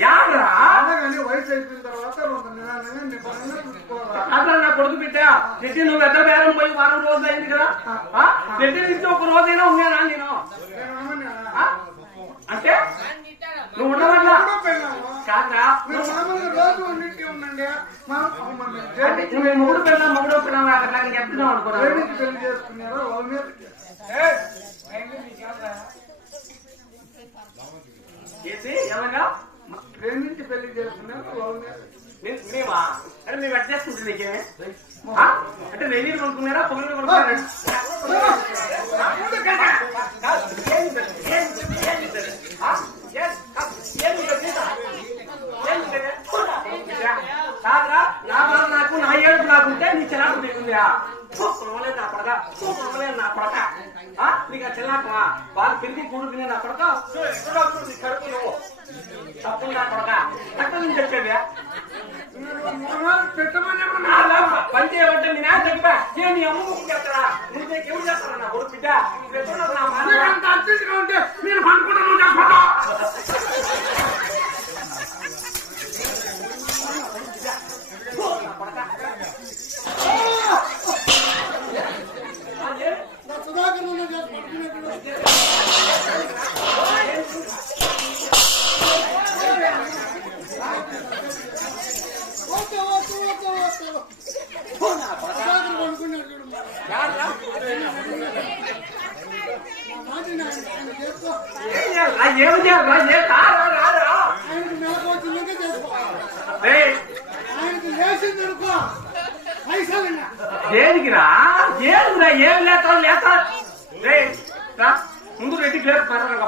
యాడ్రా కానీ వయసు అయిపోయిన తర్వాత అట్లా నా కొడుకు బిడ్డ రెడ్డి నువ్వు పెద్ద బేరం పోయి వారం రోజులు అయింది కదా? రెడ్డి నుంచి ఒక రోజైనా ఉన్నానా నేను? అంటే? నువ్వు మమ్మల్ని అంటే నువ్వు మొగుడు పిల్ల మొగుడు పిల్ల అట్లా చెప్తున్నావు అనుకున్నాను ప్రేమించి పెళ్ళి చేసుకున్నారా మేమా అంటే మేము ఎట్ చేసుకుంటుంది నీకేమే? అంటే నెయ్యి కొనుక్కున్నారా పొగలు కొనుక్కున్నారా 别你可别打 కాదురా నా బాధ నాకు నా ఏడుపు నాకుంటే నీ చెల్లాకు నీకుందిరా పొలవలేదు నా కొడక పొలవలేదు నా కొడక. ఆ? నీకు ఆ చెల్లాకమా బాగా పెరిగి కూడుకునే నా కొడక? నీ కడుపు నువ్వు తప్పు నా కొడక. ఎక్కడ నుంచి చెప్పేది పని చేయబట్టే నేను చెప్పా. నేను నీ అమ్మ ముక్కు చేస్తారా? నువ్వు ఎవరు చేస్తారా నా కొడుకు బిడ్డ? ఉంటే నేను పనుకుంటాను ஏன் ஏன் ஏன் దేనికిరా దేనికిరా ఏం రేయ్, రా. ముందు రెడ్డికి లేదు పర్వాలేదు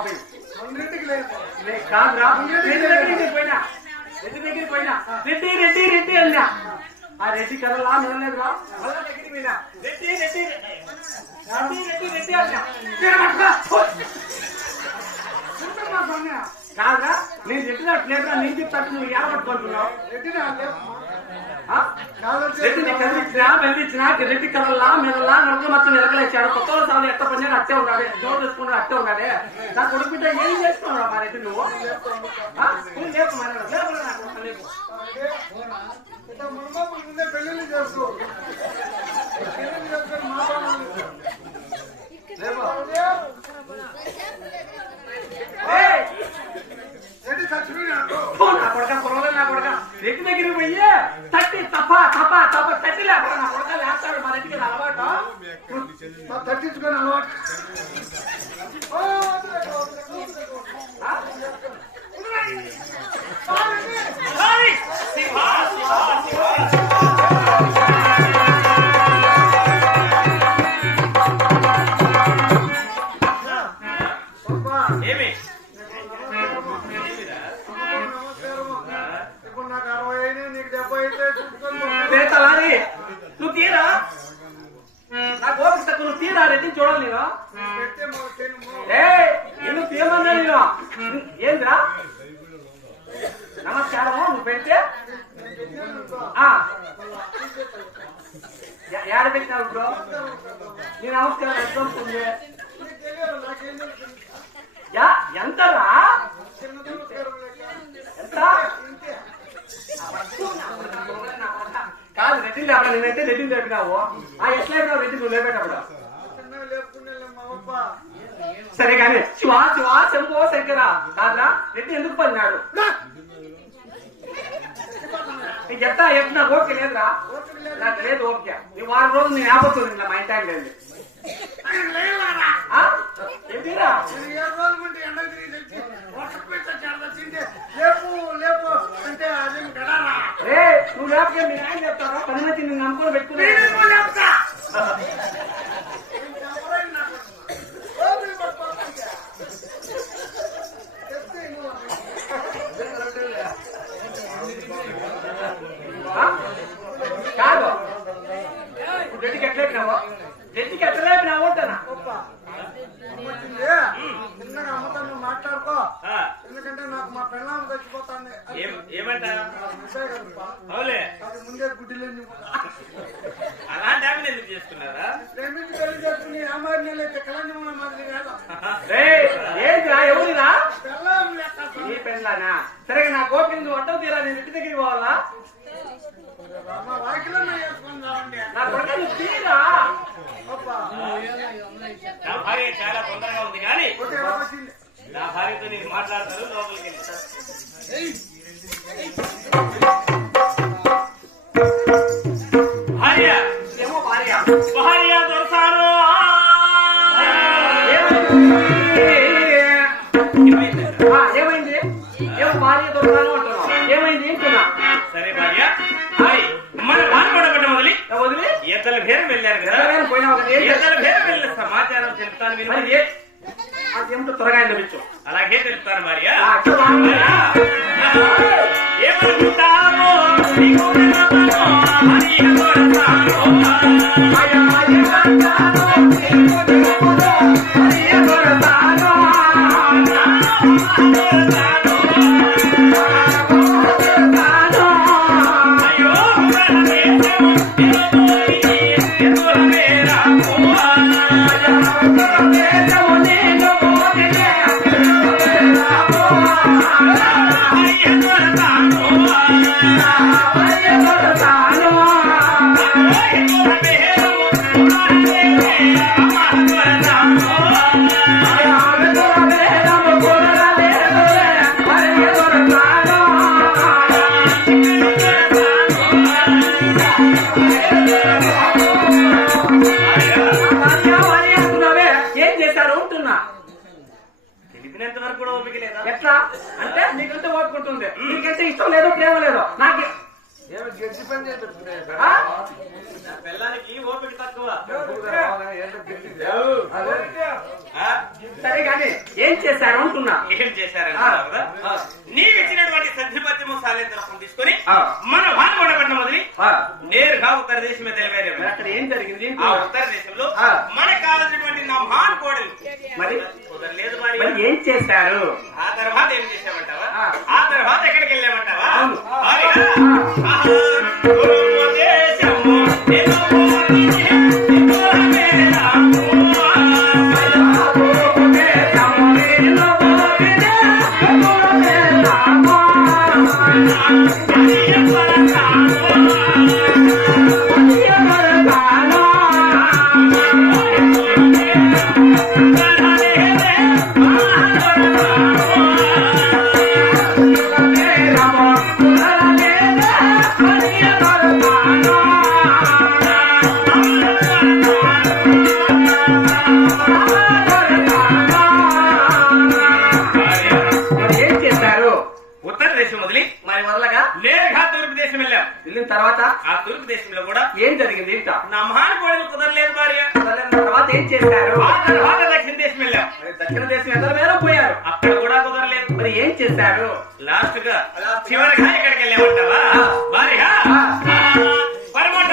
లే, కాదురా. రెడ్డి దగ్గరికి పోయినా. రెడ్డి దగ్గరికి పోయినా. రెడ్డి రెడ్డి రెడ్డి అన్నా. ఆ రెడ్డి కదలా? నిలలేదురా మళ్ళా దగ్గరికి పోయినా. రెడ్డి రెడ్డి రెడ్డి. రెడ్డి రెడ్డి అన్నా. కాదురా నేను చెప్పినట్టు లేదురా నేను చెప్తాను నువ్వు ఎలా పట్టుకుంటున్నావు రెడ్డినా కదిలిచ్చినా వెళ్ళిచ్చినా రెడ్డి కదల్లా మెదల్లా నడుక మొత్తం నిలకలేశాడు కొత్త సార్లు ఎట్ట పని అట్టే ఉన్నాడే. జోరు చేసుకుంటే అట్టే ఉన్నాడే. నా కొడుకు బిడ్డ ఏం చేస్తున్నావు మా రెడ్డి నువ్వు? లేపు మరి, లేపు. లేపు. చేసుకో నా కొడక పొరవలే నా కొడక. రెడ్డి దగ్గరికి పోయి తట్టి తప్ప తప్ప తప్ప తట్టి లేకపోతే నా కొడక లేస్తాడు మా రెడ్డికి అలవాటు. తట్టించుకొని అలవాటు. నేనైతే రెడ్డిని లేపినావు ఆ ఎట్లా లేపినావు రెడ్డి నువ్వు లేపేటప్పుడు సరే కానీ శివ శివ శంభో శంకర కాదురా రెడ్డి ఎందుకు పడినాడు? నీకు చెప్తా చెప్తున్నా ఓకే లేదురా. నాకు లేదు ఓకే ఈ వారం రోజులు నేను ఆపొస్తుంది ఇలా మా ఇంటి లేదు? ఏంటిరా నేను ఏ రోజులు ఉంటే ఎండకు తిరిగి తెచ్చి వర్షం పెట్టి చెడద తింటే లేపు లేపు అంటే అదేం గడారా రే నువ్వు లేకపోతే మీ ఆయన చెప్తారా? పని మంది నమ్ముకొని. చెప్తే నువ్వు ఆ? కాదు. చిన్నగా అమ్మతో నువ్వు మాట్లాడుకో ఎందుకంటే నాకు మా పెళ్ళాం చచ్చిపోతాంది అది ఏం- ఏమంట అంతే కదప్పా. అవులే అది ముందే గుడ్డిలేని అలాంటి ఆమెను ఎందుకు చేసుకున్నారా ప్రేమించి పెళ్ళి చేసుకుని అమ్మాయి నెలైతే కళాంజమున మాదిరి కాదు రే ఏంటిరా ఎవరిరా పెళ్ళాం లెక్క నీ పెళ్ళానా సరే నా కోపం నువ్వు అట్టవు తీరా నేను ఇంటి దగ్గరికి పోవాలా మా వాకిలో వేసుకుందామండి నా కొడుకు నువ్వు తీరా గొప్ప నా భార్య చాలా తొందరగా ఉంది కానీ నా భార్యతో నేను మాట్లాడతారు లోపలికి వెళ్తాను భార్య! ఏమో భార్య. భార్య! వెళ్ళారు కదా వెళ్ళిన సమాచారం చెప్తాను మీరు అదేమిటో త్వరగా అలాగే తెలుపుతాను నిలబడో, మరి. అయ్యా, ఏం చేశారు? అంటున్నా తెలిపినంత వరకు కూడా ఓపిక లేదా? ఎట్లా? అంటే నీకంటే ఓడుకుంటుంది నీకంటే ఇష్టం లేదు ప్రేమ లేదు. నాకు ఏమి గడ్డి పని చేసి ఆ? నా పిల్లానికి ఓపిక తక్కువ? సరే కానీ ఏం చేశారు అంటున్నా? ఏం కదా నీకు ఇచ్చినటువంటి సత్యపత్యము సాలేంద్రం తీసుకొని. మన భారతపడిన మొదలు నేరుగా ఉత్తర దేశమే తెలిపారు అక్కడ ఏం జరిగింది? ఆ ఉత్తర దేశంలో. మనకు కావాల్సినటువంటి నా మహాన్ కోడలు. మరి? కుదరలేదు మరి. ఏం చేశారు? ఆ తర్వాత ఏం చేసామంటావా ఆ. ఆ తర్వాత ఎక్కడికి వెళ్ళామంటావా? మరి ఉత్తర దేశం వదిలి మరి వదలగా? నేరుగా తూర్పు దేశం వెళ్ళాం. వెళ్ళిన తర్వాత? ఆ తూర్పు దేశంలో కూడా ఏం జరిగింది? ఇంట నా మహాన్ కోడలు కుదరలేదు భార్య. తర్వాత ఏం చేశారు? ఆ తర్వాత దక్షిణ దేశం వెళ్ళాం. దక్షిణ దేశం ఎంత మేర పోయారు. అక్కడ కూడా కుదరలేదు మరి ఏం చేశారు? లాస్ట్గా చివరిగా ఎక్కడికి వెళ్ళామంటావా? భార్యగా పరమట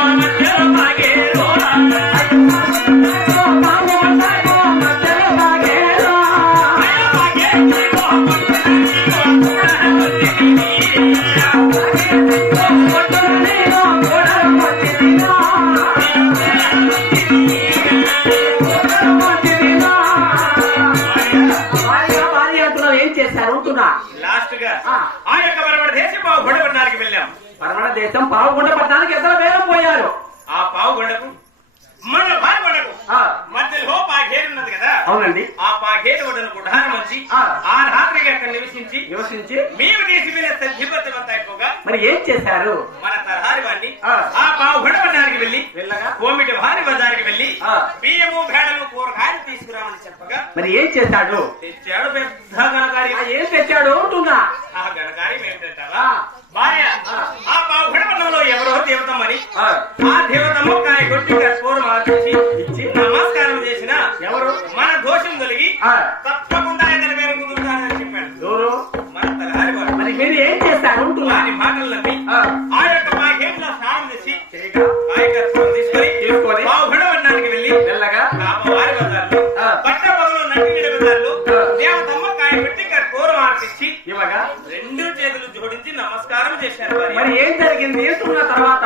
అంటున్నా లాస్ట్గా ఆ. యొక్క మరొకటి దేశం పావు గుండపట్నానికి వెళ్ళాం. పరమణ దేశం పావుకుంట పట్టణానికి వేగం పోయారు. ఆ పావు గుండకు మన ఆ, మధ్యలో పాకేరు ఉన్నది కదా? అవునండి. ఆ పాకేరు ఒడ్డున గుడారం వచ్చి ఆ. రాత్రికి అక్కడ నివసించి నివసించి మేము తీసిపోయిన సంధిపత్యమంతా అయిపోగా మరి ఏం చేశారు? మన తరహారి వాడిని ఆ. పావు గుండపట్నానికి వెళ్ళి వెళ్ళగా? కోమిటి భారీ బజార్కి వెళ్ళి. బియ్యము భేడము కూరగాయలు తీసుకురామని చెప్పగా మరి ఏం చేశాడు? తెచ్చాడు పెద్ద గణకారి ఏం తెచ్చాడు? అంటున్నా ఆ గణకార్యం ఏమిటంటావా ఆ. భార్య ఆ. ఆ పావు గుణపట్నంలో ఎవరో దేవతమ్మని ఆ, ఆ దేవతమ్మ కాయ కొట్టి కర్పూరం ఆర్పించి ఆ. పట్ట పొగలు నటి బజార్లు ఆ. దేవతమ్మ కాయ పెట్టి కర్పూరం ఆర్పించి ఇవ్వగా? రెండు చేతులు జోడించి నమస్కారం చేశారు మరి. ఏం జరిగింది? తర్వాత?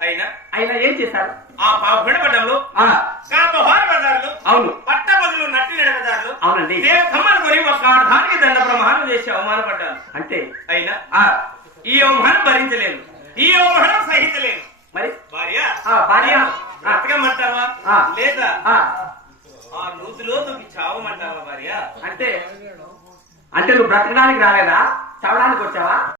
అయినా ఆయన ఏం చేశారు? ఆ కాపహార బజార్లు అవును. పట్ట బదులు నట్టి నడ బజార్లు అవునండి. దేవ కమ్మలు కొని ఒక ఆడదానికి దండ ప్రమాణం చేసి అవమానపడ్డాను అంటే? అయినా? ఈ అవమానం భరించలేను ఈ అవమానం సహించలేను మరి? భార్య? ఆ, భార్య. బ్రతకమంటావా. లేదా? ఆ, ఆ నూతిలో దుక్కి చావమంటావా భార్య? అంటే? అంటే నువ్వు బ్రతకడానికి రాలేదా? చవడానికి వచ్చావా?